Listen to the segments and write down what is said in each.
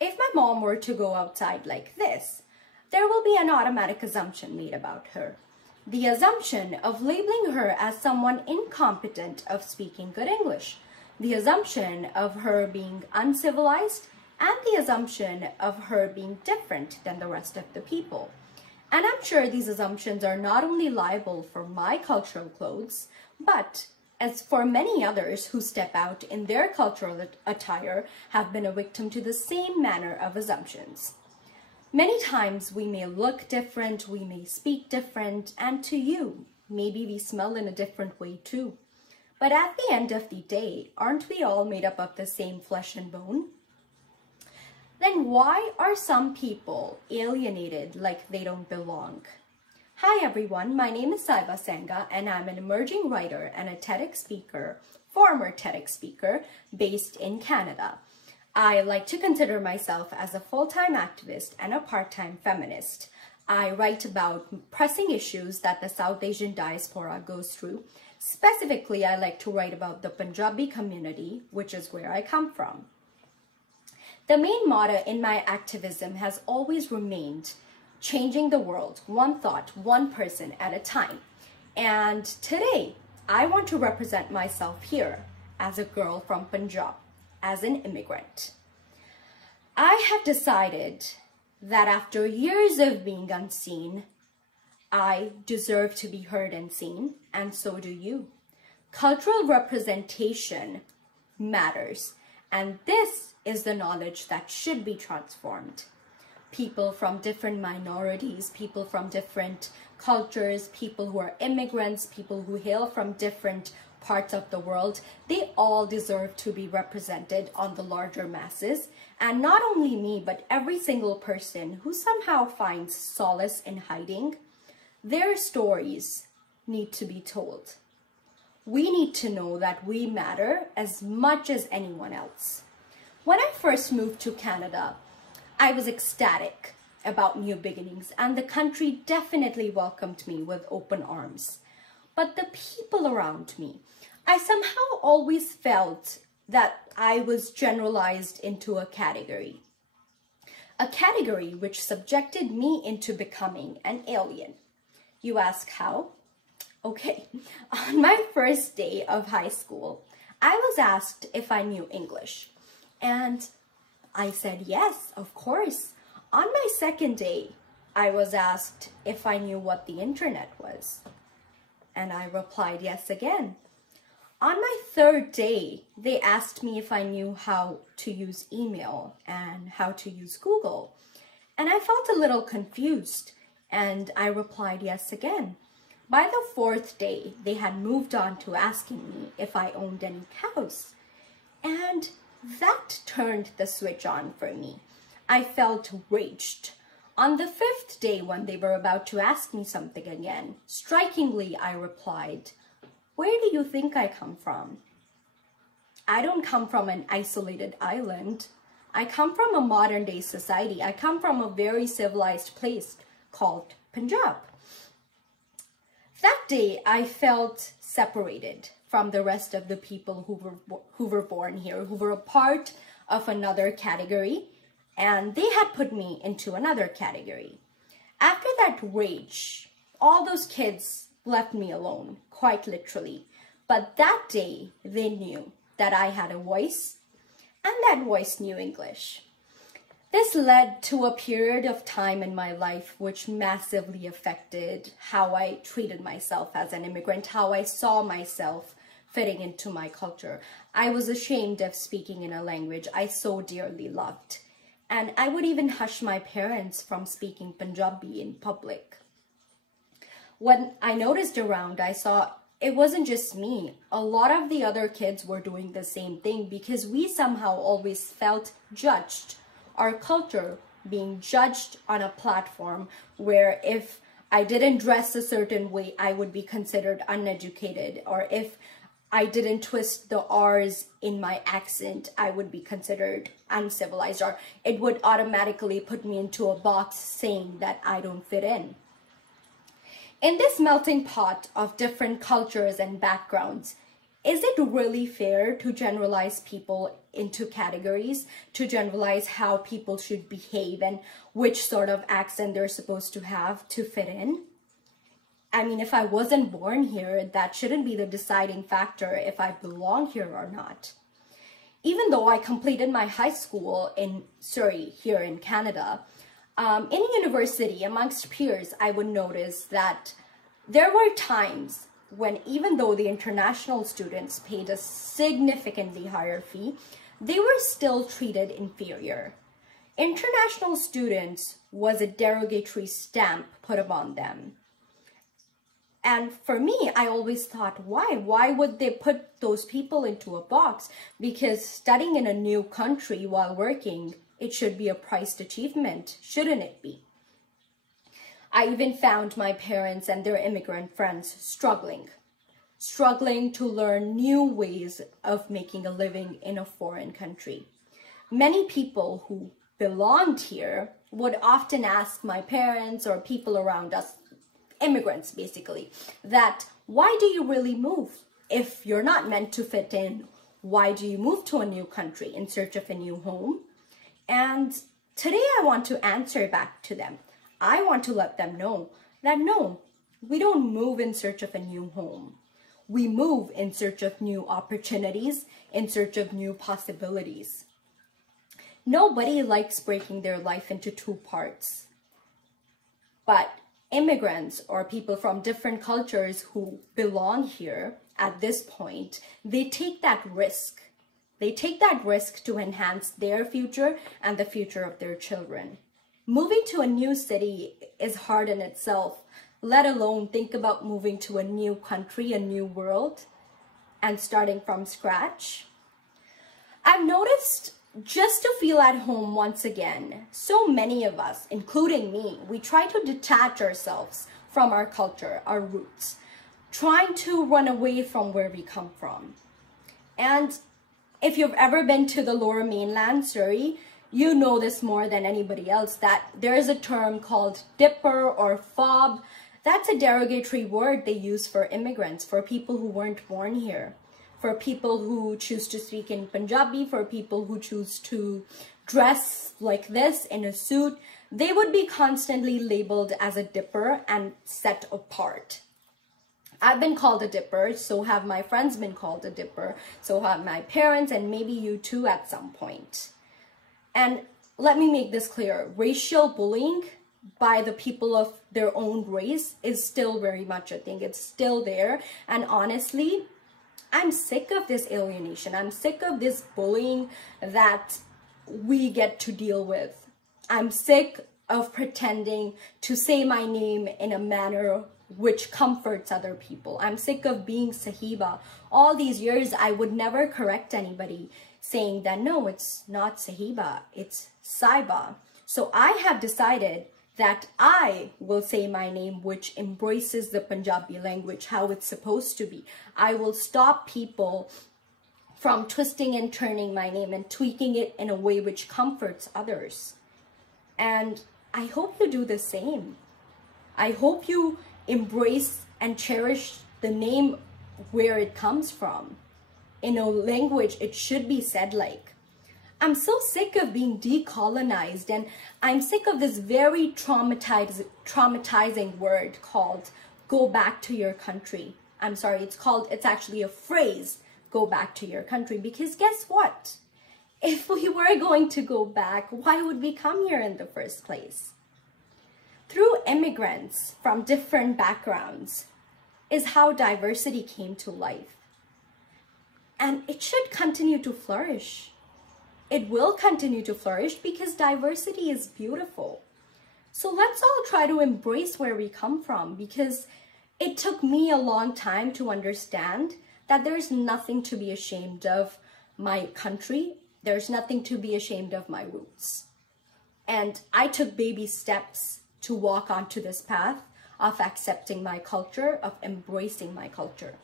If my mom were to go outside like this, there will be an automatic assumption made about her. The assumption of labeling her as someone incompetent of speaking good English, the assumption of her being uncivilized, and the assumption of her being different than the rest of the people. And I'm sure these assumptions are not only liable for my cultural clothes, but as for many others who step out in their cultural attire have been a victim to the same manner of assumptions. Many times we may look different, we may speak different, and to you, maybe we smell in a different way too. But at the end of the day, aren't we all made up of the same flesh and bone? Then why are some people alienated like they don't belong? Hi everyone, my name is Sahiba Sangha and I'm an emerging writer and a TEDx speaker, former TEDx speaker based in Canada. I like to consider myself as a full-time activist and a part-time feminist. I write about pressing issues that the South Asian diaspora goes through. Specifically, I like to write about the Punjabi community, which is where I come from. The main motto in my activism has always remained changing the world, one thought, one person at a time. And today, I want to represent myself here as a girl from Punjab, as an immigrant. I have decided that after years of being unseen, I deserve to be heard and seen, and so do you. Cultural representation matters, and this is the knowledge that should be transformed. People from different minorities, people from different cultures, people who are immigrants, people who hail from different parts of the world, they all deserve to be represented on the larger masses. And not only me, but every single person who somehow finds solace in hiding, their stories need to be told. We need to know that we matter as much as anyone else. When I first moved to Canada, I was ecstatic about new beginnings, and the country definitely welcomed me with open arms. But the people around me, I somehow always felt that I was generalized into a category which subjected me into becoming an alien. You ask how? Okay, on my first day of high school, I was asked if I knew English, and I said yes, of course. On my second day, I was asked if I knew what the internet was, and I replied yes again. On my third day, they asked me if I knew how to use email and how to use Google, and I felt a little confused, and I replied yes again. By the fourth day, they had moved on to asking me if I owned any cows, and that turned the switch on for me. I felt raged. On the fifth day, when they were about to ask me something again, strikingly, I replied, "Where do you think I come from? I don't come from an isolated island. I come from a modern-day society. I come from a very civilized place called Punjab." That day, I felt separated from the rest of the people who were born here, who were a part of another category, and they had put me into another category. After that rage, all those kids left me alone, quite literally. But that day, they knew that I had a voice, and that voice knew English. This led to a period of time in my life which massively affected how I treated myself as an immigrant, how I saw myself fitting into my culture. I was ashamed of speaking in a language I so dearly loved, and I would even hush my parents from speaking Punjabi in public. When I noticed around, I saw it wasn't just me. A lot of the other kids were doing the same thing because we somehow always felt judged. Our culture being judged on a platform where if I didn't dress a certain way, I would be considered uneducated, or if I didn't twist the R's in my accent, I would be considered uncivilized, or it would automatically put me into a box saying that I don't fit in. In this melting pot of different cultures and backgrounds, is it really fair to generalize people into categories, to generalize how people should behave and which sort of accent they're supposed to have to fit in? I mean, if I wasn't born here, that shouldn't be the deciding factor if I belong here or not. Even though I completed my high school in Surrey, here in Canada, in university, amongst peers, I would notice that there were times when, even though the international students paid a significantly higher fee, they were still treated inferior. International students was a derogatory stamp put upon them. And for me, I always thought, why? Why would they put those people into a box? Because studying in a new country while working, it should be a prized achievement, shouldn't it be? I even found my parents and their immigrant friends struggling to learn new ways of making a living in a foreign country. Many people who belonged here would often ask my parents or people around us, immigrants basically, that why do you really move? If you're not meant to fit in, why do you move to a new country in search of a new home? And today I want to answer back to them. I want to let them know that no, we don't move in search of a new home. We move in search of new opportunities, in search of new possibilities. Nobody likes breaking their life into two parts. But immigrants or people from different cultures who belong here at this point, they take that risk. They take that risk to enhance their future and the future of their children. Moving to a new city is hard in itself, let alone think about moving to a new country, a new world, and starting from scratch. I've noticed just to feel at home once again, so many of us, including me, we try to detach ourselves from our culture, our roots, trying to run away from where we come from. And if you've ever been to the Lower Mainland, Surrey, you know this more than anybody else, that there is a term called dipper or fob. That's a derogatory word they use for immigrants, for people who weren't born here, for people who choose to speak in Punjabi, for people who choose to dress like this in a suit. They would be constantly labeled as a dipper and set apart. I've been called a dipper, so have my friends been called a dipper, so have my parents, and maybe you too at some point. And let me make this clear, racial bullying by the people of their own race is still very much a thing. It's still there. And honestly, I'm sick of this alienation. I'm sick of this bullying that we get to deal with. I'm sick of pretending to say my name in a manner which comforts other people. I'm sick of being Sahiba. All these years, I would never correct anybody saying that, no, it's not Sahiba, it's Saiba. So I have decided that I will say my name, which embraces the Punjabi language, how it's supposed to be. I will stop people from twisting and turning my name and tweaking it in a way which comforts others. And I hope you do the same. I hope you embrace and cherish the name where it comes from. In a language it should be said like. I'm so sick of being decolonized, and I'm sick of this very traumatizing word called go back to your country. I'm sorry, it's actually a phrase, go back to your country, because guess what? If we were going to go back, why would we come here in the first place? Through immigrants from different backgrounds is how diversity came to life. And it should continue to flourish. It will continue to flourish because diversity is beautiful. So let's all try to embrace where we come from, because it took me a long time to understand that there's nothing to be ashamed of my country. There's nothing to be ashamed of my roots. And I took baby steps to walk onto this path of accepting my culture, of embracing my culture.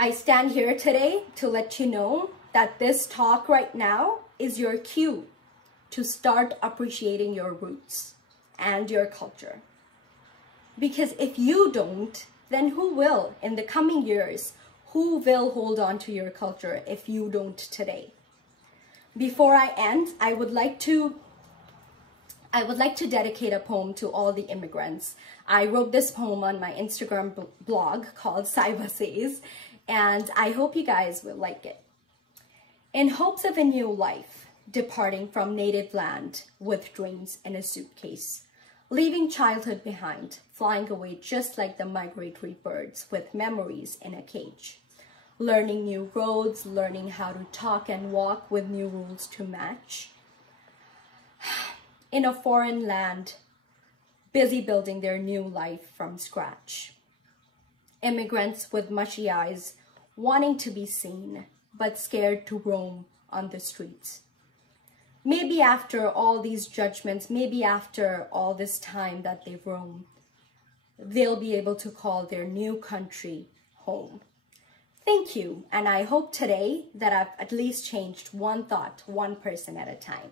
I stand here today to let you know that this talk right now is your cue to start appreciating your roots and your culture. Because if you don't, then who will in the coming years? Who will hold on to your culture if you don't today? Before I end, I would like to dedicate a poem to all the immigrants. I wrote this poem on my Instagram blog called Sahiba Says, and I hope you guys will like it. In hopes of a new life, departing from native land with dreams in a suitcase, leaving childhood behind, flying away just like the migratory birds with memories in a cage, learning new roads, learning how to talk and walk with new rules to match. In a foreign land, busy building their new life from scratch. Immigrants with mushy eyes, wanting to be seen, but scared to roam on the streets. Maybe after all these judgments, maybe after all this time that they've roamed, they'll be able to call their new country home. Thank you, and I hope today that I've at least changed one thought, one person at a time.